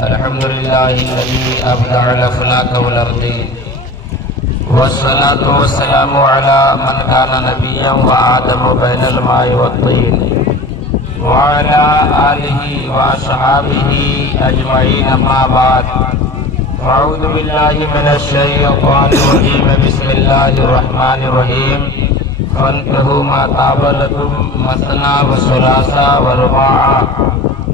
الحمد لله الذي أبدع الأفلاك والأرض، والصلاة والسلام على من كان نبيا وآدم بين الماء والطين، وعلى آله وأصحابه أجمعين. أما بعد، أعوذ بالله من الشيطان الرجيم. بسم الله الرحمن الرحيم. فانكحوا ما طاب لكم مثنى وثلاث ورباع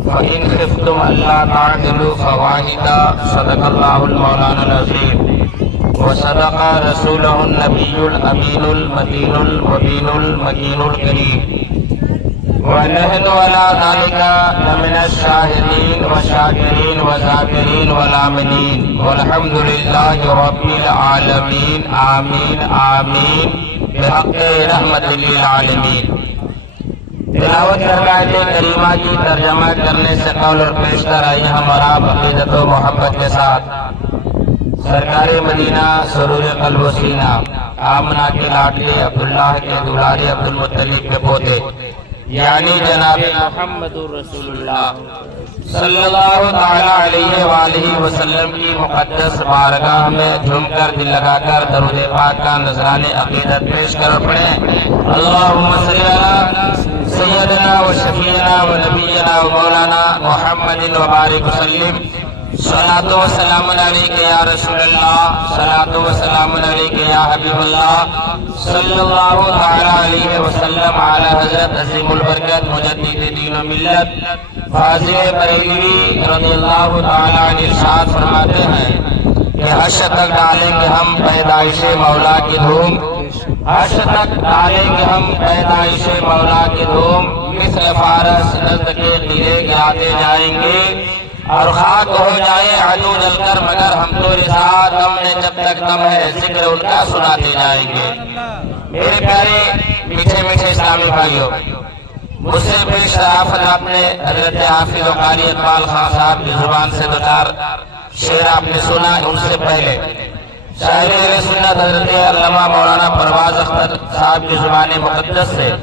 فإن خفتم ألا تعدلوا فواحدا. صدق الله المولانا العظيم وصدق رسوله النبي الأمين المتين المبين المكين الكريم، ونحن على ذلك لمن الشاهدين والشاكرين والذاكرين والآمنين، والحمد لله رب العالمين. آمين آمين بحق رحمت للعالمین. تلاوت آیت کریمہ کی ترجمہ کرنے سے قول اور پیش کر آئی ہم اور آپ عقیدت و محبت کے ساتھ سرکار مدینہ سرور قلب و سینہ آمنہ کے لاڈلے عبداللہ کے دولارے عبدالمطلب کے پوتے یعنی جناب محمد رسول اللہ صلی اللہ تعالی علیہ وآلہ وسلم کی مقدس بارگاہ میں جھوم کر دل لگا کر درود پاک کا نذران عقیدت پیش کر پڑھیں. اللہم صلی علی سیدنا و شفیعنا و نبینا و مولانا محمد و بارک وسلم. صلاۃ و سلام علیک یا رسول اللہ، صلاۃ و سلام علیک یا حبیب اللہ صلی اللہ تعالی علیہ وسلم. علی حضرت عظیم البرکت مجدد دین و ملت فاضل بریلوی رضی اللہ تعالی عنہ ارشاد فرماتے ہیں کہ حشر تک ڈالیں گے ہم پیدائش مولا کی دھوم، حشر تک ڈالیں گے ہم پیدائش مولا کی دھوم. مثل فارس نزد کے قلعے گراتے جائیں گے اور خاک ہو جائے عدو جل کر، مگر ہم تو رضا دم نے جب تک دم ہے ذکر ان کا سناتے جائیں گے. میرے پیارے میٹھے میٹھے اسلامی بھائیوں، مجھ سے بڑی شرافت آپ نے حضرت حافظ و قاری اقبال خان صاحب کی زبان سے دو چار شعر آپ نے سنا. ان سے پہلے شاعر اہل سنت حضرت علامہ مولانا پرواز اختر صاحب کی زبان مقدس سے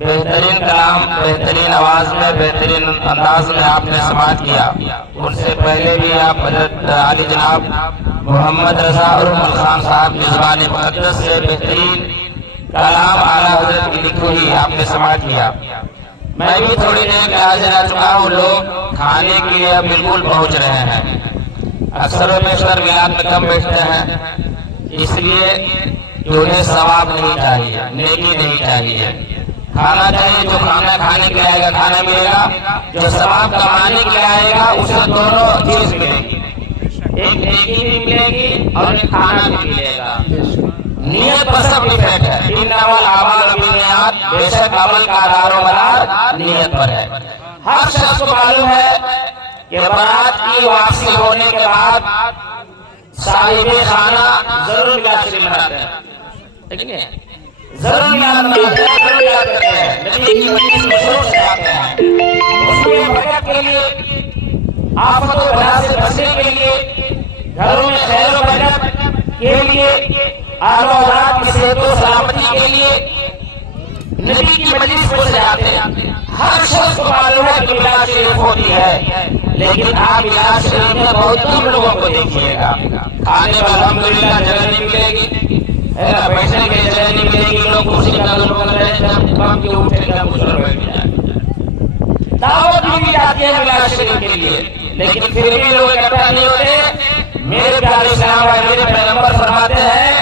بہترین کلام بہترین آواز میں بہترین انداز میں آپ نے سماعت کیا. ان سے پہلے بھی آپ حضرت علی جناب محمد رضا ارمل خان صاحب کی زبان مقدس سے بہترین کلام اعلیٰ حضرت کی لکھی ہوئی آپ نے سماعت کیا. میں بھی تھوڑی دیر کے حاضر آ چکا ہوں. لوگ کھانے کے لیے بالکل پہنچ رہے ہیں. اکثر و بیشتر میلاد میں کم بیٹھتے ہیں، اس لیے کہ انہیں ثواب نہیں چاہیے، نیکی نہیں چاہیے. کھانا چاہیے، جو کھانا کھانے کے لیے آئے گا کھانا ملے گا، جو ثواب کمانے کے لیے آئے گا اسے دونوں چیز ملے گی، ایک نیکی بھی ملے گی اور ایک کھانا بھی ملے گا. نیت پر سب ڈیپینڈ ہے. انما الاعمال بالنیات، بے شک عمل کا دار و مدار نیت پر ہے. ہر شخص کو معلوم ہے کہ برات کی واپسی ہونے کے بعد صاحب خانہ ضرور ملاد شریف مناتے ہیں، ٹھیک ہے؟ ضرور ملاد مناتے ہیں، ضرور ملاد کرتے ہیں، نبی کی مجلس میں ضرور سے آتے ہیں. اس میں برکت کے لیے، آفت و بلا سے بچنے کے لیے، گھروں میں خیر و برکت کے لیے، آل و اولاد کی صحت و سلامتی کے لیے نبی کی مجلس کو سجاتے ہیں. ہر شخص کو معلوم ہے کہ میلاد شریف ہوتی ہے، لیکن آپ میلاد شریف میں بہت کم لوگوں کو دیکھیے گا. کھانے میں الحمدللہ جگہ نہیں ملے گی، بیٹھنے کے لیے جگہ نہیں ملے گی. لوگ کرسی کا ظلم کر رہے ہیں، کام کے اٹھے گا گزر بیٹھ جائے. دعوت بھی دی جاتی ہے میلاد شریف کے لیے، لیکن پھر بھی لوگ اکٹھا نہیں ہوتے. میرے پیارے اسلام بھائی، میرے پیغمبر فرماتے ہیں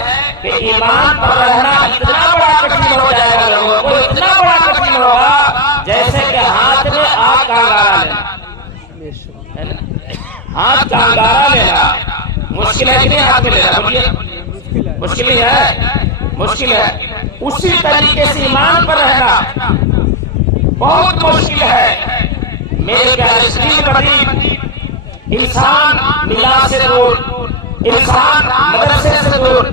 کہ ایمان پر رہنا اتنا بڑا کٹھن ہو جائے گا، لوگوں کو اتنا بڑا کٹھن ہوگا جیسے کہ ہاتھ میں آگ کا انگارہ لینا. ہاتھ کا انگارہ لینا مشکل ہے کہ نہیں؟ ہاتھ میں لینا مشکل ہی ہے، مشکل ہے. اسی طریقے سے ایمان پر رہنا بہت مشکل ہے. میرے پیارے اسلام بھائی، انسان میلاد سے دور، انسان مدرسے سے دور،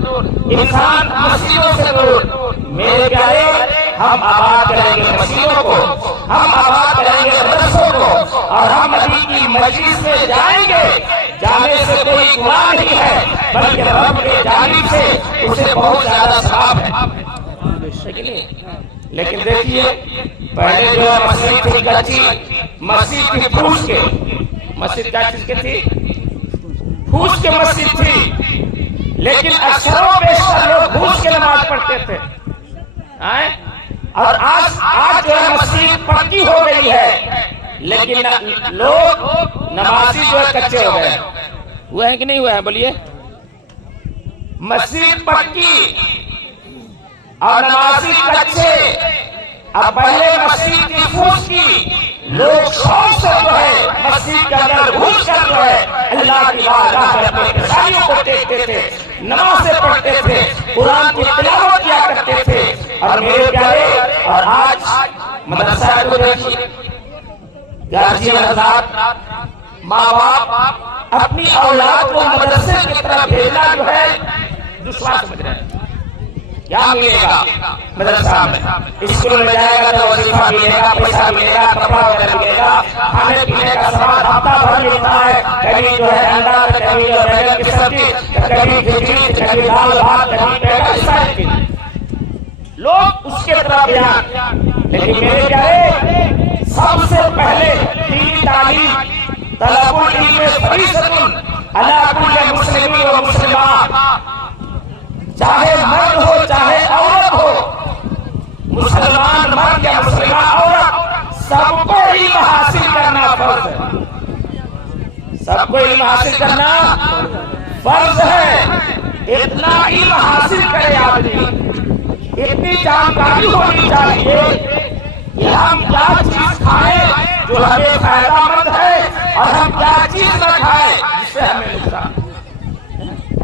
انسان مسجدوں سے دور. میرے پیارے، ہم آباد کریں گے مسجدوں کو، ہم آباد کریں گے مدرسوں کو، اور ہم نبی کی مجلس میں جائیں گے. جانے سے کوئی گناہ نہیں ہے، بلکہ رب کے جانب سے اسے بہت زیادہ ثواب ہے. لیکن دیکھیے، پہلے جو مسجد تھی کچی، مسجد تھی پھوس کے. مسجد کیا چیز کی تھی؟ پھوس کے مسجد تھی. لیکن اکثر و بیشتر لوگ پھوس کے نماز پڑھتے تھے. اور آج جو ہے مسجد پکی ہو گئی ہے لیکن لوگ نمازی جو ہے کچے ہو گئے. ہوئے ہیں کہ نہیں ہوئے ہیں؟ بولیے. مسجد پکی اور نمازی کچے. اب پہلے مسجد کی پھوس کی لوگ شوق سے جو ہے مسجد کے اندر گھس کر جو ہے اللہ کی بارگاہ میں اپنی پریشانیوں کو دیکھتے تھے، نمازیں پڑھتے تھے، قرآن کی تلاوت کیا کرتے تھے. اور میرے پیارے اور آج مدرسہ گارجین حضرات، ماں باپ اپنی اولاد کو مدرسے کی طرف بھیجنا جو ہے دشوار سمجھ رہے ہیں. کیا ملے گا مدرسہ میں؟ اسکول میں جائے گا تو وظیفہ ملے گا، پیسہ ملے گا، کپڑا وغیرہ ملے گا، کھانے پینے کا سامان ہفتہ بھر ملتا ہے. کبھی جو ہے انڈا، کبھی جو بیگن کی سبزی، کبھی کھچڑی، کبھی دال بھات، کبھی پیڑا، ساری چیز لوگ اس کے طرف دھیان. لیکن میرے پیارے سب سے پہلے دینی تعلیم طلب العلم فریضۃ علی کل مسلم و مسلمہ. چاہے مرد ہو چاہے عورت ہو، مسلمان مرد یا مسلمان عورت، سب کو علم حاصل کرنا فرض ہے. سب کو علم حاصل کرنا فرض ہے. اتنا علم حاصل کرے آدمی، اتنی جانکاری ہونی چاہیے کہ ہم کیا چیز کھائیں جو ہمیں فائدہ مند ہے اور ہم کیا چیز نہ کھائیں جس سے ہمیں نقصان.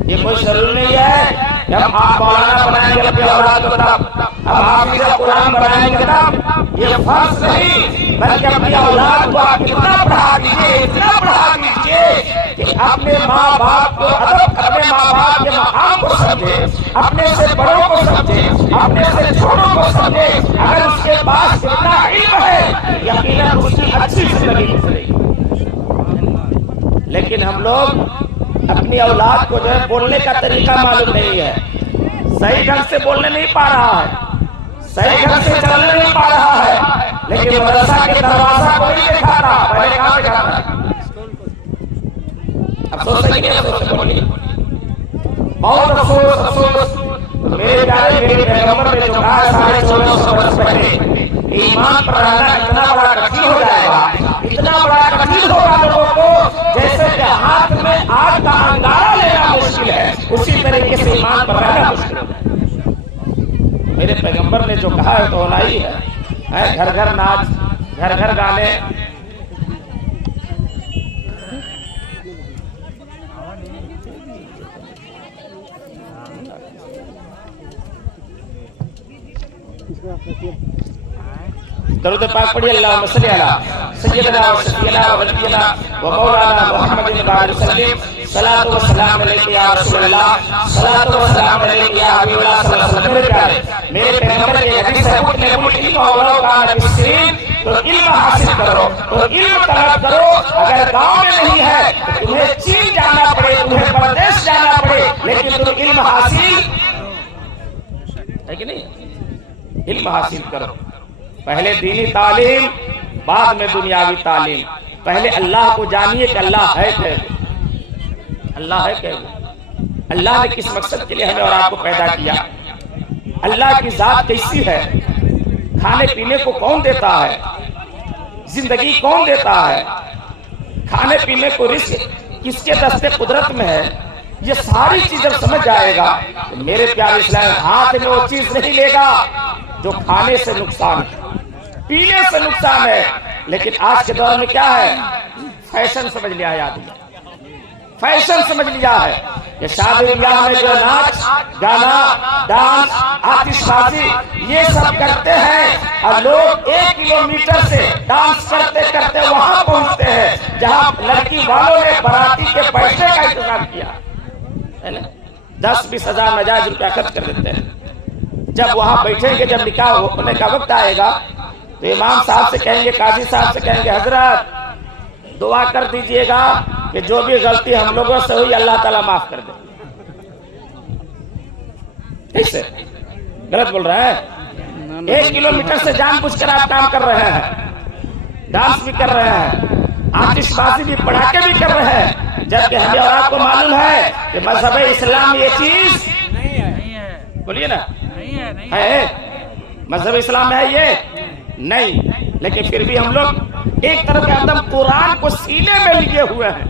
یہ کوئی ضروری نہیں ہے کہ ہم آپ مولانا بنائیں گے اپنی اولاد کو تب، ہم حافظ قرآن بنائیں گے تب. یہ فرض نہیں، بلکہ اپنی اولاد کو آپ اتنا پڑھا دیجیے، اتنا پڑھا دیجیے کہ اپنے ماں باپ کو ادب، اپنے ماں باپ کے مقام کو سمجھے، اپنے سے بڑوں کو سمجھے، اپنے سے چھوٹوں کو سمجھے. اگر اس کے پاس اتنا علم ہے یقیناً اس کی اچھی زندگی گزرے گی. لیکن ہم لوگ اپنی اولاد کو جو ہے بولنے کا طریقہ معلوم نہیں ہے، صحیح ڈھنگ سے بولنے نہیں پا رہا ہے، صحیح ڈھنگ سے چلنے نہیں پا رہا ہے. لیکن مدرسہ کے دروازہ کو نہیں دکھاتا. پہلے کہاں دکھاتا ہے؟ افسوس ہے کہ نہیں افسوس ہے؟ بولیے. بہت افسوس. افسوس میرے پیارے میرے پیغمبر نے جو کہا ہے 1450 برس پہلے، ایمان پر رہنا اتنا بڑا کٹھن ہو جائے گا، اتنا بڑا کٹھن ہوگا لوگوں کو جیسے کہ ہاتھ میں آگ کا انگارہ لینا مشکل ہے، اسی طریقے سے ایمان پر رہنا مشکل ہے. میرے پیغمبر نے جو کہا ہے تو ہونا ہی ہے. گھر گھر ناچ، گھر گھر گانے. درود پاک پڑھیے. اللہم صلی علی سیدنا و شفیعنا و نبینا و مولانا محمد وسلم. صلاۃ و سلام علیک یا رسول اللہ، صلاۃ و سلام علیک یا حبیب اللہ صلی اللہ علیہ وسلم. میرے پیارے میرے پیغمبر کی حدیث ہے اطلبوا العلم ولو کان بالسین. تو علم حاصل کرو، تو علم طلب کرو. اگر گاؤں میں نہیں ہے تو تمہیں چین جانا پڑے، تمہیں پردیس جانا پڑے، لیکن تم علم حاصل ہے کہ نہیں؟ علم حاصل کرو. پہلے دینی تعلیم، بعد میں دنیاوی تعلیم. پہلے اللہ کو جانیے کہ اللہ ہے کیسے، اللہ ہے کیسے، اللہ نے کس مقصد کے لیے ہمیں اور آپ کو پیدا کیا، اللہ کی ذات کیسی ہے، کھانے پینے کو کون دیتا ہے، زندگی کون دیتا ہے، کھانے پینے کو رزق کس کے دستے قدرت میں ہے. یہ ساری چیزیں سمجھ جائے گا. میرے پیارے اسلام ہاتھ میں وہ چیز نہیں لے گا جو کھانے سے نقصان ہے، پینے سے نقصان ہے. لیکن آج کے دور میں کیا ہے؟ فیشن سمجھ لیا ہے آدمی، فیشن سمجھ لیا ہے. یہ شادی بیاہ میں جو ناچ گانا ڈانس آتش بازی یہ سب کرتے ہیں اور لوگ 1 کلومیٹر سے ڈانس کرتے کرتے وہاں پہنچتے ہیں جہاں لڑکی والوں نے باراتی کے پیسے کا انتظام کیا ہے نا. 10-20 ہزار ناجائز روپیہ خرچ کر دیتے ہیں. جب وہاں بیٹھیں گے، جب نکاح ہونے کا وقت آئے گا تو امام صاحب سے کہیں گے، قاضی صاحب سے کہیں گے، حضرت دعا کر دیجئے گا کہ جو بھی غلطی ہم لوگوں سے ہوئی اللہ تعالیٰ معاف کر دے. ٹھیک سے غلط بول رہے ہیں؟ 1 کلومیٹر سے جان بوجھ کر آپ کام کر رہے ہیں. ڈانس بھی کر رہے ہیں، آتش بازی بھی، پڑھاکے بھی کر رہے ہیں، جبکہ ہمیں اور آپ کو معلوم ہے کہ مذہب اسلام یہ چیز نہیں ہے، بولیے نا، ہے مذہب اسلام میں ہے یہ نہیں، لیکن پھر بھی ہم لوگ ایک طرف کے ہم قرآن کو سینے میں لیے ہوئے ہیں،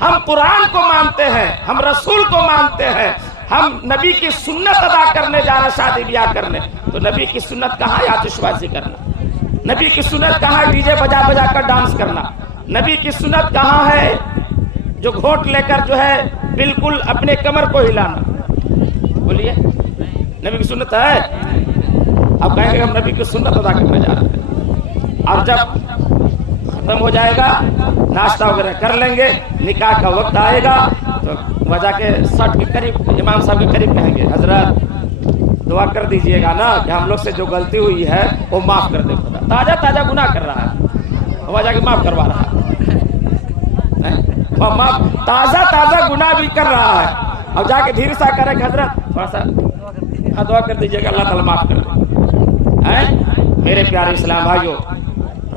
ہم قرآن کو مانتے ہیں، ہم رسول کو مانتے ہیں، ہم نبی کی سنت ادا کرنے جا رہے شادی بیاہ کرنے، تو نبی کی سنت کہاں ہے آتش بازی کرنا؟ نبی کی سنت کہاں ہے ڈی جے بجا بجا کر ڈانس کرنا؟ نبی کی سنت کہاں ہے جو گھونٹ لے کر جو ہے بالکل اپنے کمر کو ہلانا؟ بولیے، نبی کی سنت ہے؟ اب کہیں گے ہم نبی کی سنت ادا کرنے جا رہے ہیں، اور جب ختم ہو جائے گا ناشتہ وغیرہ کر لیں گے، نکاح کا وقت آئے گا تو وجہ کے سٹ کے قریب امام صاحب کے قریب کہیں گے حضرت دعا کر دیجئے گا نا کہ ہم لوگ سے جو غلطی ہوئی ہے وہ معاف کر دے خدا، تازہ تازہ گناہ کر رہا ہے، وجہ کے معاف کروا رہا ہے، تازہ تازہ گناہ بھی کر رہا ہے، اور جا کے دھیر سا کرے کہ حضرت تھوڑا سا دعا کر دیجئے گا اللہ تعالیٰ معاف کر دے۔ میرے پیارے اسلام بھائیو،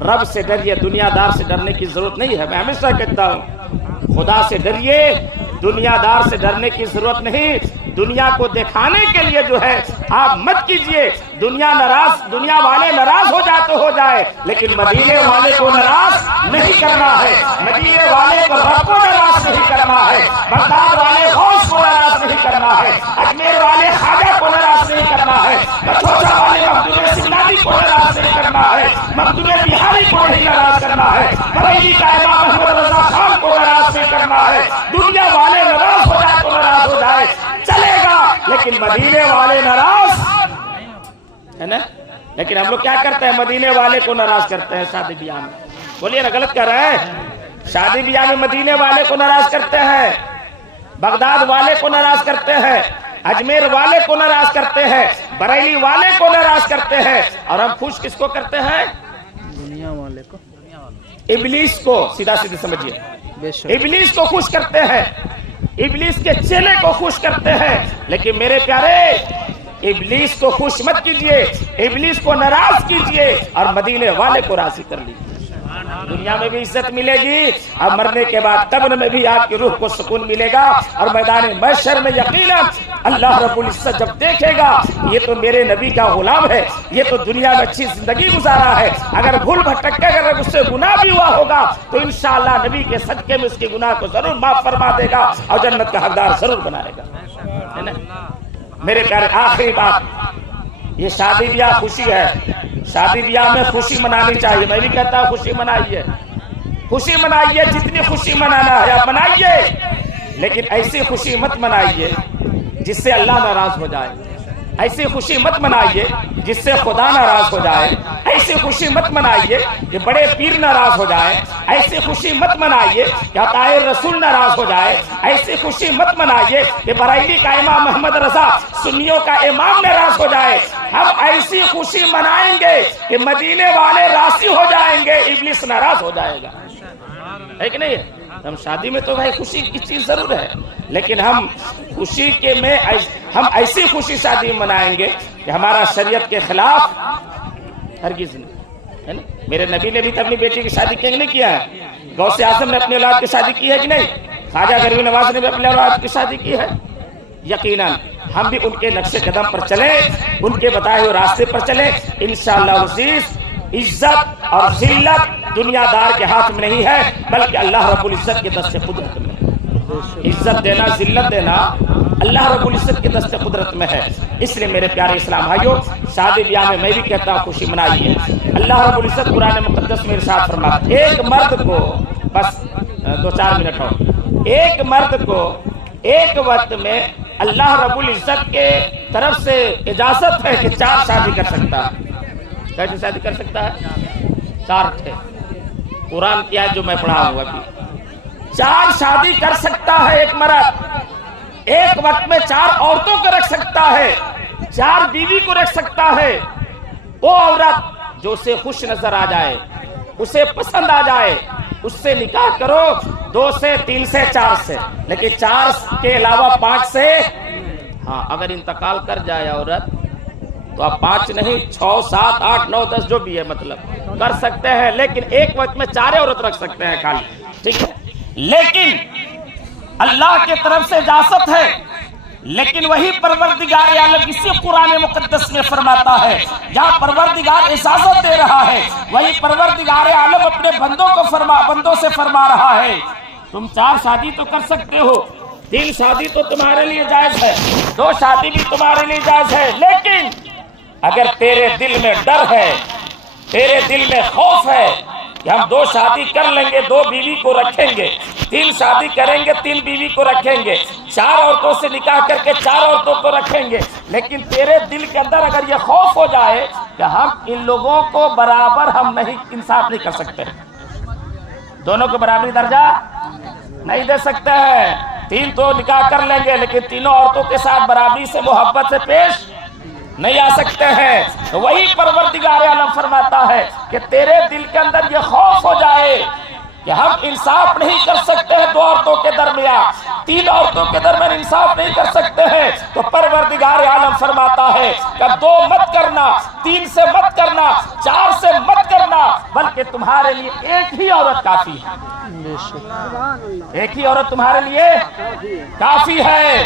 رب سے ڈریے، دنیا دار سے ڈرنے کی ضرورت نہیں ہے۔ میں ہمیشہ کہتا ہوں خدا سے ڈریے، دنیا دار سے ڈرنے کی ضرورت نہیں۔ دنیا کو دکھانے کے لیے جو ہے آپ مت کیجئے، دنیا والے ناراض ہو جائے تو ہو جائے، لیکن مدینے والے کو ناراض نہیں کرنا ہے، مدینے والے کو رب کو ناراض نہیں کرنا ہے، بغداد والے غوث کو ناراض نہیں کرنا ہے، اجمیر والے خواجہ کو ناراض نہیں کرنا ہے، کچھوچا والے مخدوم سمنانی کو ناراض نہیں کرنا ہے، مخدوم بہاری کو نہیں ناراض کرنا ہے، بریلی کا امام احمد رضا خان کو ناراض نہیں کرنا ہے۔ دنیا والے ناراض ہو جائے تو ناراض ہو جائے، چلے گا، لیکن مدینے والے ناراض ہے نا؟ لیکن ہم لوگ کیا کرتے ہیں؟ مدینے والے کو ناراض کرتے ہیں شادی بیاہ میں۔ بولیے نا، غلط کر رہے ہیں؟ شادی بیاہ میں مدینے والے کو ناراض کرتے ہیں، بغداد والے کو ناراض کرتے ہیں، اجمیر والے کو ناراض کرتے ہیں، بریلی والے کو ناراض کرتے ہیں، اور ہم خوش کس کو کرتے ہیں؟ دنیا والے کو، ابلیس کو، سیدھا سیدھا سمجھیے، ابلیس کو خوش کرتے ہیں، ابلیس کے چیلے کو خوش کرتے ہیں۔ لیکن میرے پیارے، ابلیس کو خوش مت کیجئے، ابلیس کو ناراض کیجئے، اور مدینے والے کو راضی کر لیجئے۔ دنیا میں بھی عزت ملے گی، اور مرنے کے بعد قبر میں بھی آپ کی روح کو سکون ملے گا، اور میدان محشر میں یقیناً اللہ رب العزت جب دیکھے گا یہ تو میرے نبی کا غلام ہے، یہ تو دنیا میں اچھی زندگی گزارا ہے، اگر بھول بھٹک کے اگر اس سے گناہ بھی ہوا ہوگا تو انشاءاللہ نبی کے صدقے میں اس کے گناہ کو ضرور معاف فرما دے گا، اور جنت کا حقدار ضرور بنائے گا، ہے نا؟ میرے پیارے، آخری بات، یہ شادی بیاہ خوشی ہے، شادی بیاہ میں خوشی منانی چاہیے۔ میں بھی کہتا ہوں خوشی منائیے، خوشی منائیے، جتنی خوشی منانا ہے آپ منائیے، لیکن ایسی خوشی مت منائیے جس سے اللہ ناراض ہو جائے، ایسی خوشی مت منائیے جس سے خدا ناراض ہو جائے، ایسی خوشی مت منائیے کہ بڑے پیر ناراض ہو جائے، ایسی خوشی مت منائیے کہ عطائے رسول ناراض ہو جائے، ایسی خوشی مت منائیے کہ بریلی کا امام محمد رضا سنیوں کا امام ناراض ہو جائے۔ ہم ایسی خوشی منائیں گے کہ مدینے والے راضی ہو جائیں گے، ابلیس ناراض ہو جائے گا، ہے کہ نہیں؟ ہم شادی میں تو بھائی خوشی کی چیز ضرور ہے، لیکن ہم خوشی کے میں ہم ایسی خوشی شادی منائیں گے کہ ہمارا شریعت کے خلاف ہرگز نہیں، ہے نا؟ میرے نبی نے بھی تو اپنی بیٹی کی شادی کیوں نہیں کیا ہے؟ غوث اعظم نے اپنی اولاد کی شادی کی ہے کہ نہیں؟ خواجہ غریب نواز نے بھی اپنی اولاد کی شادی کی ہے۔ یقیناً ہم بھی ان کے نقش قدم پر چلیں، ان کے بتائے ہوئے راستے پر چلیں، انشاءاللہ العزیز عزت اور ذلت دنیا دار کے ہاتھ میں نہیں ہے، بلکہ اللہ رب العزت کے دست قدرت میں ہے۔ عزت دینا، ذلت دینا اللہ رب العزت کے دست قدرت میں ہے۔ اس لیے میرے پیارے اسلام بھائیوں، شادی بیاہ میں بھی کہتا ہوں خوشی منائیے۔ اللہ رب العزت قرآن مقدس میں ارشاد فرماتا ہے، ایک مرد کو، بس 2-4 منٹ ہو، ایک مرد کو ایک وقت میں اللہ رب العزت کے طرف سے اجازت ہے کہ 4 شادی کر سکتا ہے۔ کیسے شادی کر سکتا ہے؟ 4 تھے، قرآن کی آیت جو میں پڑھا ہوں ابھی، 4 شادی کر سکتا ہے ایک مرد، ایک وقت میں 4 عورتوں کو رکھ سکتا ہے، 4 بیوی کو رکھ سکتا ہے۔ وہ عورت جو اسے خوش نظر آ جائے، اسے پسند آ جائے، اس سے نکاح کرو، 2 سے 3 سے 4 سے، لیکن 4 کے علاوہ 5 سے، ہاں اگر انتقال کر جائے عورت تو اب 5 نہیں، 6 7 8 9 10 جو بھی ہے، مطلب کر سکتے ہیں، لیکن ایک وقت میں 4 عورت رکھ سکتے ہیں خالی، ٹھیک ہے؟ لیکن اللہ کی طرف سے اجازت ہے، لیکن وہی پروردگار عالم اسی قرآن مقدس میں فرماتا ہے، جہاں پروردگار اجازت دے رہا ہے وہی پروردگار عالم اپنے بندوں سے فرما رہا ہے تم 4 شادی تو کر سکتے ہو، 3 شادی تو تمہارے لیے جائز ہے، 2 شادی بھی تمہارے لیے جائز ہے، لیکن اگر تیرے دل میں ڈر ہے، تیرے دل میں خوف ہے کہ ہم 2 شادی کر لیں گے 2 بیوی کو رکھیں گے، 3 شادی کریں گے 3 بیوی کو رکھیں گے، 4 عورتوں سے نکاح کر کے 4 عورتوں کو رکھیں گے، لیکن تیرے دل کے اندر اگر یہ خوف ہو جائے کہ ہم ان لوگوں کو برابر ہم نہیں انصاف نہیں کر سکتے، دونوں کو برابری درجہ نہیں دے سکتے ہیں، 3 تو نکاح کر لیں گے لیکن تینوں عورتوں کے ساتھ برابری سے محبت سے پیش نہیں آ سکتے ہیں، تو وہی پروردگار عالم فرماتا ہے کہ تیرے دل کے اندر یہ خوف ہو جائے کہ ہم انصاف نہیں کر سکتے ہیں 2 عورتوں کے درمیان، 3 عورتوں کے درمیان انصاف نہیں کر سکتے ہیں، تو پروردگار عالم فرماتا ہے کہ 2 مت کرنا، 3 سے مت کرنا، 4 سے مت کرنا، بلکہ تمہارے لیے ایک ہی عورت کافی ہے، ایک ہی عورت تمہارے لیے کافی ہے۔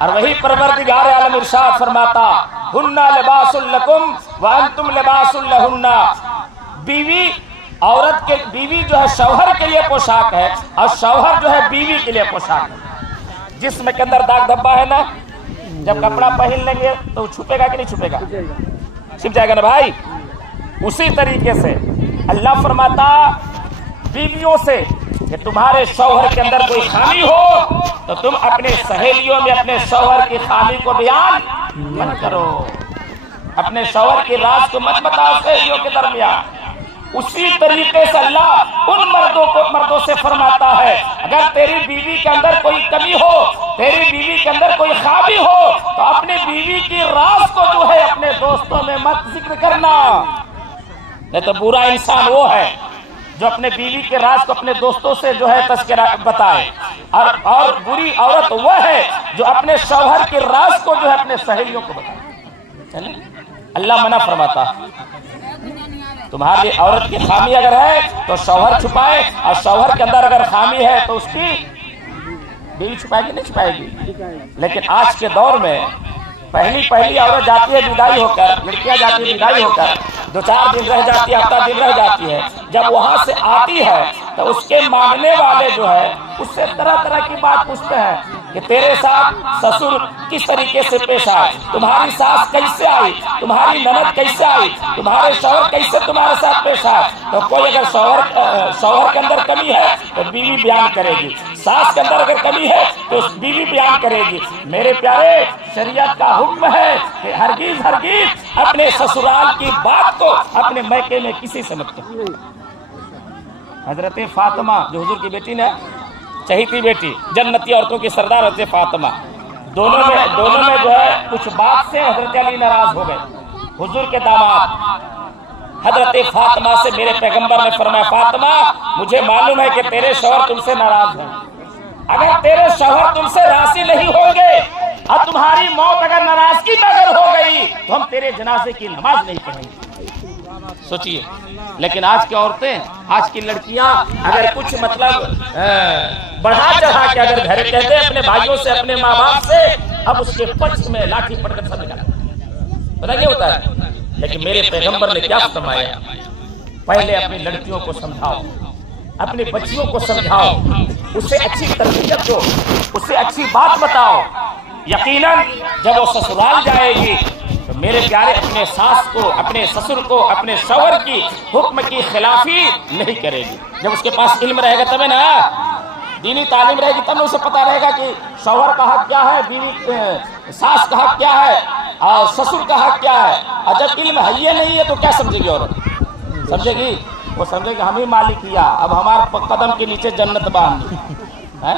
اور وہی پروردگار عالم ارشاد فرماتا ہن لباس لکم وانتم لباس لہن، بیوی عورت کے بیوی جو ہے شوہر کے لیے پوشاک ہے اور شوہر جو ہے بیوی کے لیے پوشاک ہے۔ جسم کے اندر داغ دھبا ہے نا، جب کپڑا پہن لیں گے تو چھپے گا کہ نہیں چھپے گا؟ چھپ جائے گا نا بھائی۔ اسی طریقے سے اللہ فرماتا بیویوں سے کہ تمہارے شوہر کے اندر کوئی خامی ہو تو تم اپنے سہیلیوں میں اپنے شوہر کی خامی کو بیان مت کرو، اپنے شوہر کے راز کو مت بتاؤ سہیلیوں کے درمیان۔ اسی طریقے سے اللہ ان مردوں سے فرماتا ہے اگر تیری بیوی کے اندر کوئی کمی ہو، تیری بیوی کے اندر کوئی خامی ہو تو اپنی بیوی کی راز کو جو ہے اپنے دوستوں میں مت ذکر کرنا، نہیں تو برا انسان وہ ہے جو اپنے بیوی کے راز کو اپنے دوستوں سے جو ہے تذکرہ بتائے، اور بری عورت وہ ہے جو اپنے شوہر کے راز کو جو ہے اپنے سہیلیوں کو بتائے۔ اللہ منع فرماتا تمہاری عورت کی خامی اگر ہے تو شوہر چھپائے، اور شوہر کے اندر اگر خامی ہے تو اس کی بیوی چھپائے گی نہیں چھپائے گی۔ لیکن آج کے دور میں پہلی عورت جاتی ہے بدائی ہو کر، لڑکیاں جاتی ہے بدائی ہو کر، 2-4 دن رہ جاتی ہے، ہفتہ دن رہ جاتی ہے، جب وہاں سے آتی ہے تو اس کے مانگنے والے جو ہے اس سے طرح طرح کی بات پوچھتے ہیں کہ تیرے ساتھ سسر کس طریقے سے پیش آئے، تمہاری ساس کیسے آئی، تمہاری نند کیسے آئی، تمہارے شوہر کیسے تمہارے ساتھ پیش آئے۔ تو کوئی اگر شوہر کے اندر کمی ہے تو بیوی بیان کرے گی، ساس کے اندر اگر کمی ہے تو بیوی بیان کرے گی۔ میرے پیارے، شریعت کا حکم ہے کہ ہرگز اپنے سسرال کی بات کو اپنے میکے میں کسی سے مت کرو۔ حضرت فاطمہ جو حضور کی بیٹی نے چہیتی بیٹی، جنتی عورتوں کی سردار حضرت فاطمہ، دونوں میں جو ہے کچھ بات سے حضرت علی ناراض ہو گئے، حضور کے داماد حضرت فاطمہ سے میرے پیغمبر نے فرمایا فاطمہ مجھے معلوم ہے کہ تیرے شوہر تم سے ناراض ہیں، اگر تیرے شوہر تم سے راضی نہیں ہوں گے اور تمہاری موت اگر ناراضگی میں اگر ہو گئی تو ہم تیرے جنازے کی نماز نہیں پڑھیں گے۔ سوچئے، لیکن آج کی عورتیں، آج کی لڑکیاں اگر کچھ مطلب بڑھا چڑھا کے اگر گھر کہتے ہیں اپنے بھائیوں سے، اپنے ماں باپ سے، اب اس کے پچ میں لاٹھی پڑ کر سب نکالا، پتہ کیا ہوتا ہے؟ لیکن میرے پیغمبر نے کیا فرمایا؟ پہلے اپنی لڑکیوں کو سمجھاؤ، اپنی بچیوں کو سمجھاؤ، اسے اچھی تربیت دو، اسے اچھی بات بتاؤ، یقیناً جب وہ سسرال جائے گی تو میرے پیارے اپنے ساس کو، اپنے سسر کو، اپنے شوہر کی حکم کی خلافی نہیں کرے گی۔ جب اس کے پاس علم رہے گا تب نا، دینی تعلیم رہے گی تب اسے پتا رہے گا کہ شوہر کا حق کیا ہے، بیوی ساس کا حق کیا ہے اور سسر کا حق کیا ہے۔ اور جب علم ہے یہ نہیں ہے تو کیا سمجھے گی عورت؟ سمجھے گی وہ سمجھے کہ ہم ہی مالک کیا، اب ہمارے قدم کے نیچے جنت باندھ ہے۔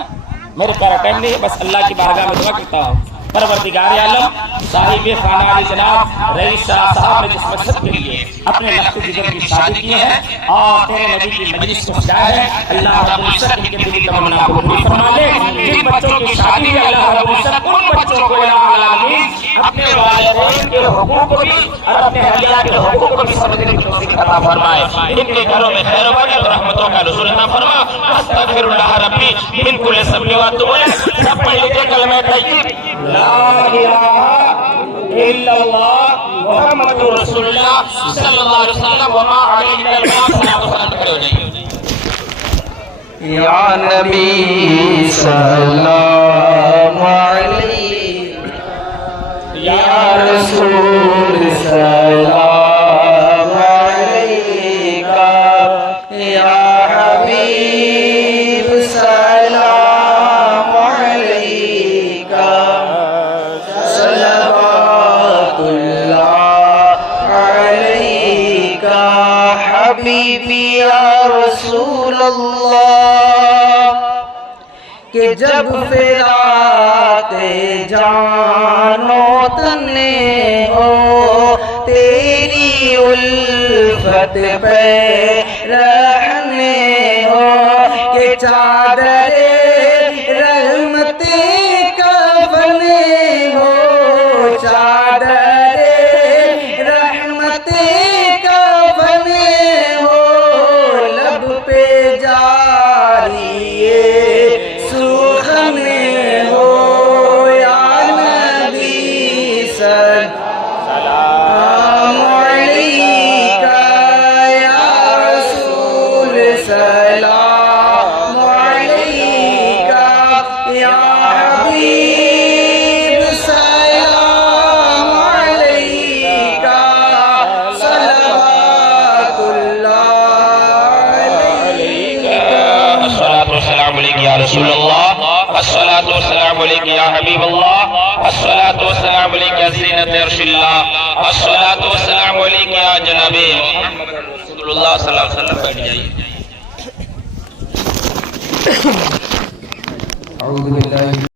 میرے پیارا ٹائم نہیں ہے، بس اللہ کی بارگاہ میں دعا کرتا ہوں پروردگار عالم صاحب خانہ علی جناب رئیس شاہ صاحب نے جس مقصد کے لیے اپنے لخت جگر کی شادی کی ہے اور تیرے نبی کی مجلس کو سجایا ہے. اللہ رب العزت ان کے دلی تمنا کو پوری فرما لے. جن بچوں کی شادی ہے اللہ رب العزت ان بچوں کو الہ العالمین اپنے والدین کے حقوق کو بھی اور اپنے اہلیہ کے حقوق کو بھی سمجھنے کی توفیق عطا فرمائے. ان کے گھروں میں خیر و برکت اور رحمتوں کا نزول عطا فرما. استغفر اللہ ربی من کل ذنب واتوب الیہ. سب پڑھ لیجیے کلمہ طیب لا الہ الا اللہ محمد رسول اللہ صلی اللہ علیہ وسلم وما علیہ السلام. کھڑے ہو جائیے. یا نبی سلام علیک، یا رسول سلام علیک، یا حبیب سلام علیک، صلوات اللہ علیک حبیبی یا رسول اللہ. کہ جب فراق جان و تن ہو تیری الفت پہ رہنے ہو، کہ چادر رحمت کفن ہو، چادر رحمت کفن ہو، لب پہ جاری سخن ہو، یا نبی سلام علیک، یا رسول سلام علیک، یا حبیب سلام علیک، صلوات اللہ علیک. الصلاة والسلام علیک یا رسول اللہ، الصلاة والسلام علیک یا حبیب اللہ، الصلاة والسلام علیک یا زینت عرش اللہ، الصلاة والسلام علیک یا جناب محمد رسول اللہ صلی اللہ علیہ وسلم. بیٹھ جائیے. اعوذ باللہ